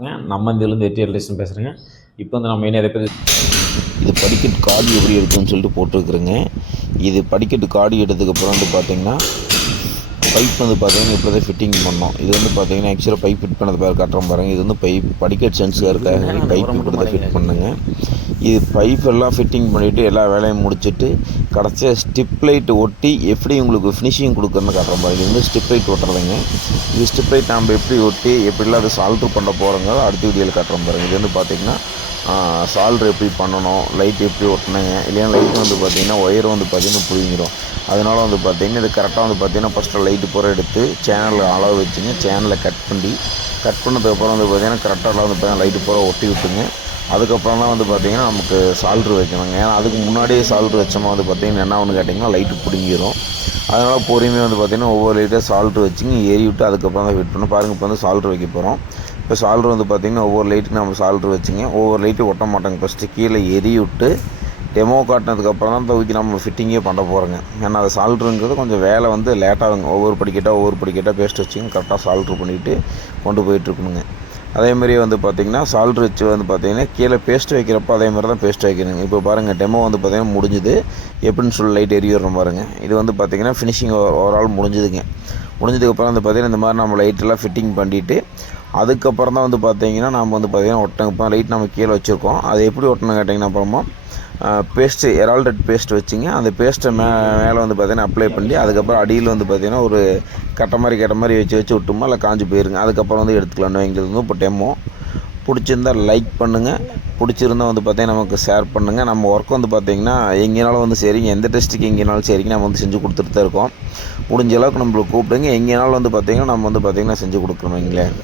நம்ம இதிலேருந்து வெற்றி எலக்ட்ரிஷியன் பேசுகிறேங்க. இப்போ வந்து நம்ம மெயினாக எதை பற்றி இது படிக்கட்டு காடி எப்படி எடுக்குன்னு சொல்லிட்டு போட்டிருக்குறேங்க. இது படிக்கட்டு காடி எடுத்ததுக்கப்புறம் வந்து பார்த்திங்கன்னா பைப் வந்து பார்த்திங்கன்னா இப்படி தான் ஃபிட்டிங் பண்ணோம். இது வந்து பார்த்திங்கன்னா ஆக்சுவலாக பைப் ஃபிட் பண்ணது பேர் காட்டுறோம் பாருங்கள். இது வந்து பைப் படிக்கட் சென்ஸருக்காக பைப் இப்படி தான் ஃபிட் பண்ணுங்க. இது பைப் எல்லாம் ஃபிட்டிங் பண்ணிவிட்டு எல்லா வேலையும் முடிச்சுட்டு கடைசியாக ஸ்டிப் லைட் ஒட்டி எப்படி உங்களுக்கு ஃபினிஷிங் கொடுக்குறதுன்னு காட்டுறோம் பாருங்கள். இது வந்து ஸ்டிப் லைட் ஒட்டுறதுங்க. இது ஸ்டிப் லைட் நம்ம எப்படி ஒட்டி எப்படிலாம் அதை சால்ட்ரு பண்ண போகிறோங்க அடுத்த வீடியோவில் காட்டுறோம் பாருங்கள். இது வந்து பார்த்திங்கன்னா சால்ட்ரு எப்படி பண்ணணும், லைட் எப்படி ஒட்டினங்க, இல்லையா லைட்டு வந்து பார்த்திங்கன்னா ஒயரும் வந்து பார்த்திங்கன்னா புரிஞ்சிடும். அதனால் வந்து பார்த்திங்கன்னா இது கரெக்டாக வந்து பார்த்திங்கன்னா ஃபஸ்ட்டு லைட்டு பூரா எடுத்து சேனலில் அளவு வச்சுங்க. சேனலை கட் பண்ணதுக்கப்புறம் வந்து பார்த்திங்கன்னா கரெக்டாக வந்து பார்த்திங்கன்னா லைட்டு பூரா ஒட்டி விட்டுங்க. அதுக்கப்புறம் தான் வந்து பார்த்திங்கன்னா நமக்கு சால்ட்ரு வைக்கணுங்க. ஏன்னா அதுக்கு முன்னாடியே சால்ட்ரு வச்சோமா வந்து பார்த்திங்கன்னா என்ன ஒன்று கேட்டிங்கன்னா லைட்டு பிடிங்கிடும். அதனால் பொறுமையாக வந்து பார்த்திங்கன்னா ஒவ்வொரு லைட்டாக சால்ட்ரு வச்சுங்க ஏறி விட்டு அதுக்கப்புறம் தான் ஃபிட் பண்ணணும். பாருங்கள், இப்போ வந்து சால்ட்ரு வைக்க போகிறோம். இப்போ சால்ட்ரு வந்து பார்த்திங்கன்னா ஒவ்வொரு லைட்டுக்கு நம்ம சால்ட்ரு வச்சுங்க. ஒவ்வொரு லைட்டு ஒட்ட மாட்டாங்க. ஃபஸ்ட்டு கீழே எரி விட்டு டெமோ காட்டினதுக்கப்புறம் தான் தூக்கி நம்ம ஃபிட்டிங்கே பண்ண போகிறோங்க. ஏன்னா அது சால்ட்ருங்கிறது கொஞ்சம் வேலை வந்து லேட்டாகுங்க. ஒவ்வொரு படிக்கட்டாக பேஸ்ட் வச்சுங்க கரெக்டாக சால்ட்ரு பண்ணிவிட்டு கொண்டு போயிட்டுருக்கணுங்க. அதேமாதிரியே வந்து பார்த்திங்கன்னா சால்ட்ரு வச்சு வந்து பார்த்திங்கன்னா கீழே பேஸ்ட் வைக்கிறப்போ அதேமாதிரி தான் பேஸ்ட் வைக்கணுங்க. இப்போ பாருங்கள், டெமோ வந்து பார்த்திங்கன்னா முடிஞ்சுது. எப்படின்னு சொல்லி லைட் எரி விடுறோம் பாருங்கள். இது வந்து பார்த்திங்கன்னா ஃபினிஷிங் ஓவரால் முடிஞ்சுதுங்க. முடிஞ்சதுக்கப்புறம் வந்து பார்த்திங்கன்னா இந்த மாதிரி நம்ம லைட்டெல்லாம் ஃபிட்டிங் பண்ணிவிட்டு அதுக்கப்புறம் தான் வந்து பார்த்திங்கன்னா நம்ம வந்து பார்த்திங்கன்னா ஒட்டங்க. இப்போ லைட் நம்ம கீழே வச்சுருக்கோம். அது எப்படி ஒட்டணும் கேட்டிங்கன்னா அப்புறமா பேஸ்ட்டு எரால்டட் பேஸ்ட் வச்சுங்க. அந்த பேஸ்ட்டை மேலே வந்து பார்த்திங்கன்னா அப்ளை பண்ணி அதுக்கப்புறம் அடியில் வந்து பார்த்திங்கன்னா ஒரு கட்ட மாதிரி வச்சு விட்டோமா இல்லை காஞ்சி போயிருங்க. அதுக்கப்புறம் வந்து எடுத்துக்கலான்னு வைங்கிறது வந்து இப்போ டெமோ. பிடிச்சிருந்தால் லைக் பண்ணுங்கள். பிடிச்சிருந்தால் வந்து பார்த்திங்கன்னா நமக்கு ஷேர் பண்ணுங்கள். நம்ம ஒர்க் வந்து பார்த்திங்கன்னா எங்கேனாலும் வந்து சரிங்க, எந்த டெஸ்ட்டுக்கு எங்கேனாலும் சரிங்க நம்ம வந்து செஞ்சு கொடுத்துட்டு தான் இருக்கோம். முடிஞ்ச அளவுக்கு நம்மளுக்கு கூப்பிடுங்க. எங்கேனாலும் வந்து பார்த்திங்கன்னா நம்ம வந்து பார்த்திங்கன்னா செஞ்சு கொடுக்குறோம் வைங்களேன்.